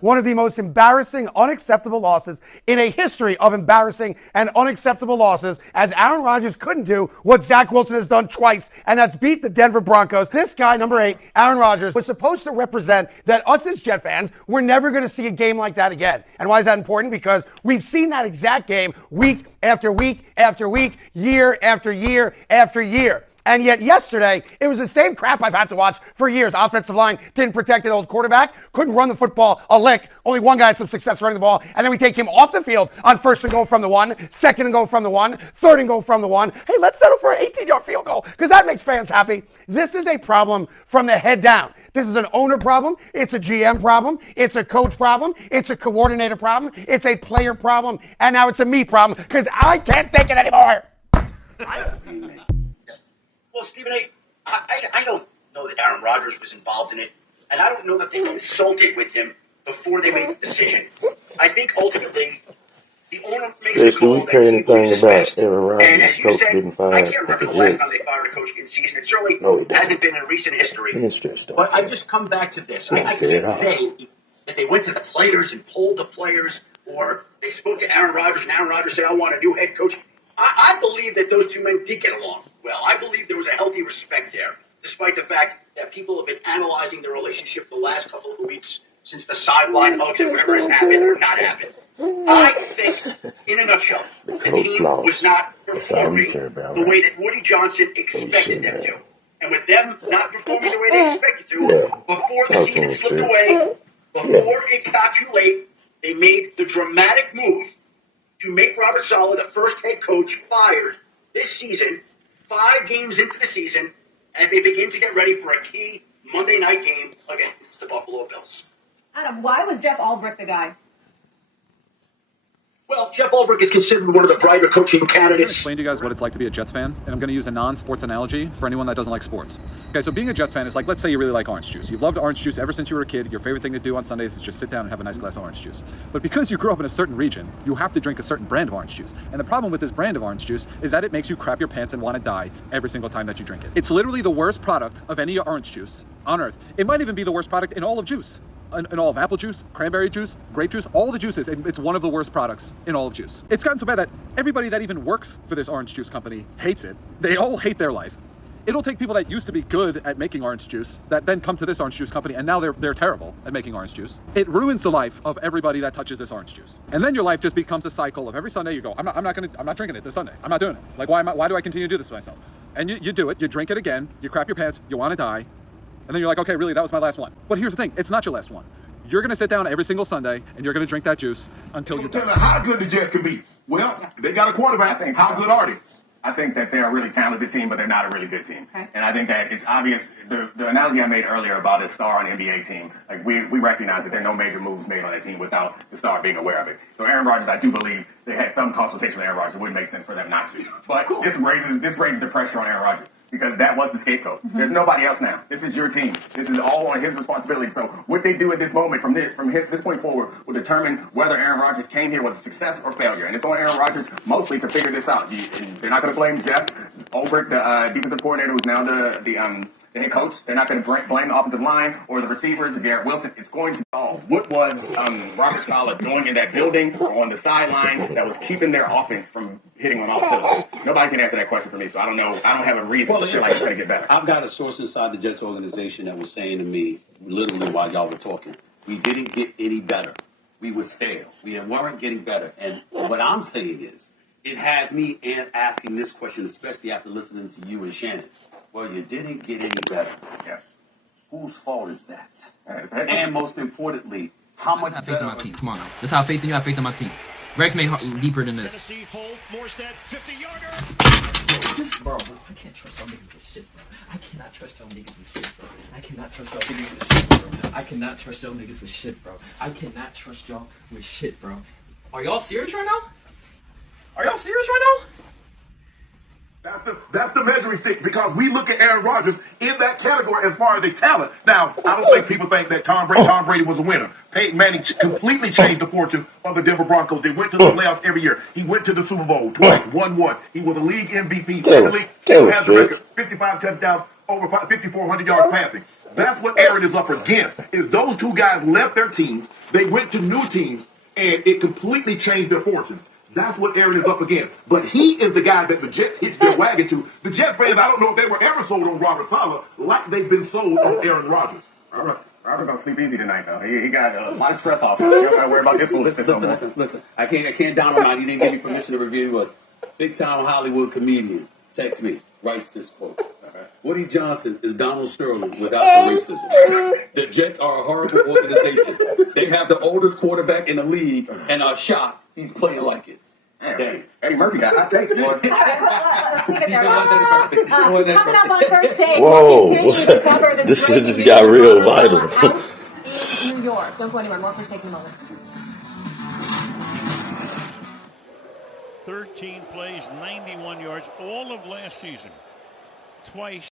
One of the most embarrassing, unacceptable losses in a history of embarrassing and unacceptable losses, as Aaron Rodgers couldn't do what Zach Wilson has done twice, and that's beat the Denver Broncos. This guy, number 8, Aaron Rodgers, was supposed to represent that us as Jet fans, we're never going to see a game like that again. And why is that important? Because we've seen that exact game week after week after week, year after year after year. And yet yesterday, it was the same crap I've had to watch for years. Offensive line didn't protect an old quarterback, couldn't run the football a lick. Only one guy had some success running the ball. And then we take him off the field on 1st and goal from the 1, 2nd and goal from the 1, 3rd and goal from the 1. Hey, let's settle for an 18-yard field goal because that makes fans happy. This is a problem from the head down. This is an owner problem. It's a GM problem. It's a coach problem. It's a coordinator problem. It's a player problem. And now it's a me problem because I can't take it anymore. Well, Stephen A., I don't know that Aaron Rodgers was involved in it, and I don't know that they consulted with him before they made the decision. I think ultimately the owner makes the call that he believes is best. And as you said, I can't remember the last time they fired a coach in season. It certainly hasn't been in recent history. But I just come back to this. I can't say that they went to the players and polled the players, or they spoke to Aaron Rodgers and Aaron Rodgers said, I want a new head coach. I believe that those two men did get along well. I believe there was a healthy respect there, despite the fact that people have been analyzing their relationship the last couple of weeks since the sideline hugs and whatever has happened or not happened. I think, in a nutshell, the team was not performing the way that Woody Johnson expected them to. And with them not performing the way they expected to, before the season slipped away, before it got too late, they made the dramatic move to make Robert Saleh the first head coach fired this season, 5 games into the season, as they begin to get ready for a key Monday night game against the Buffalo Bills. Adam, why was Jeff Ulbrich the guy? Well, Jeff Ulbrich is considered one of the brighter coaching I'm going to candidates. explain to you guys what it's like to be a Jets fan, and I'm going to use a non-sports analogy for anyone that doesn't like sports. Okay, so being a Jets fan is like, let's say you really like orange juice. You've loved orange juice ever since you were a kid. Your favorite thing to do on Sundays is just sit down and have a nice glass of orange juice. But because you grew up in a certain region, you have to drink a certain brand of orange juice. And the problem with this brand of orange juice is that it makes you crap your pants and want to die every single time that you drink it. It's literally the worst product of any orange juice on earth. It might even be the worst product in all of juice. In all of apple juice, cranberry juice, grape juice, all the juices, it's one of the worst products in all of juice. It's gotten so bad that everybody that even works for this orange juice company hates it. They all hate their life. It'll take people that used to be good at making orange juice that then come to this orange juice company and now they're terrible at making orange juice. It ruins the life of everybody that touches this orange juice. And then your life just becomes a cycle of every Sunday you go, I'm not drinking it this Sunday. I'm not doing it. Like why do I continue to do this to myself? And you do it, you drink it again, you crap your pants, you want to die. And then you're like, okay, really, that was my last one. But here's the thing, it's not your last one. You're going to sit down every single Sunday, and you're going to drink that juice until you die. Tell me how good the Jets can be. Well, they got a quarterback. How good are they? I think that they're a really talented team, but they're not a really good team. Okay. And I think that it's obvious. The analogy I made earlier about a star on an NBA team, like we recognize that there are no major moves made on that team without the star being aware of it. So Aaron Rodgers, I do believe they had some consultation with Aaron Rodgers. It wouldn't make sense for them not to. But this raises the pressure on Aaron Rodgers, because that was the scapegoat. Mm-hmm. There's nobody else now. This is your team. This is all on his responsibility. So what they do at this moment from this point forward will determine whether Aaron Rodgers came here was a success or failure. And it's on Aaron Rodgers mostly to figure this out. They're not going to blame Jeff Ulbrich, the defensive coordinator, who's now the head coach. They're not going to blame the offensive line or the receivers, Garrett Wilson. It's going to solve what was Robert Saleh doing in that building or on the sideline that was keeping their offense from hitting on all cylinders. Nobody can answer that question for me, so I don't know. I don't have a reason to feel like it's going to get better. I've got a source inside the Jets organization that was saying to me, literally while y'all were talking, we didn't get any better. We were stale. We weren't getting better. And what I'm saying is, it has me asking this question, especially after listening to you and Shannon. Well, you didn't get any better. Yeah. Whose fault is that? And most importantly, how much I have faith in my team. Come on now. Just have faith in you. I have faith in my team. Greg's made deeper than this. Tennessee hold Morstead 50-yarder. Bro, I can't trust y'all niggas with shit, bro. I cannot trust y'all niggas with shit, bro. I cannot trust y'all niggas with shit, bro. I cannot trust y'all niggas with shit, bro. I cannot trust y'all with shit, bro. Are y'all serious right now? Are y'all serious right now? That's the measuring stick, because we look at Aaron Rodgers in that category as far as the talent. Now, I don't think people think that Tom Brady was a winner. Peyton Manning completely changed the fortune of the Denver Broncos. They went to the playoffs every year. He went to the Super Bowl twice, won one. He was a league MVP. He has the record, 55 touchdowns, over 5,400 yards passing. That's what Aaron is up against. Is those two guys left their teams, they went to new teams, and it completely changed their fortunes. That's what Aaron is up against. But he is the guy that the Jets hitched their wagon to. The Jets fans, I don't know if they were ever sold on Robert Saleh like they've been sold on Aaron Rodgers. Robert gonna sleep easy tonight, though. He got a lot of stress off. You don't gotta worry about this foolishness no more. Listen, I can't down him out. He didn't give me permission to review us. Big time Hollywood comedian. Text me. Writes this quote. Woody Johnson is Donald Sterling without the racism. The Jets are a horrible organization. They have the oldest quarterback in the league and are shocked he's playing like it. Damn. Eddie Murphy got hot takes, boy. Let's leave it there. Coming up on First Take, Whoa. we'll continue to cover This breaking just news got of real Robert vital. Saleh out in New York. Don't go anywhere. More First Take in a moment. 13 plays, 91 yards, all of last season. Twice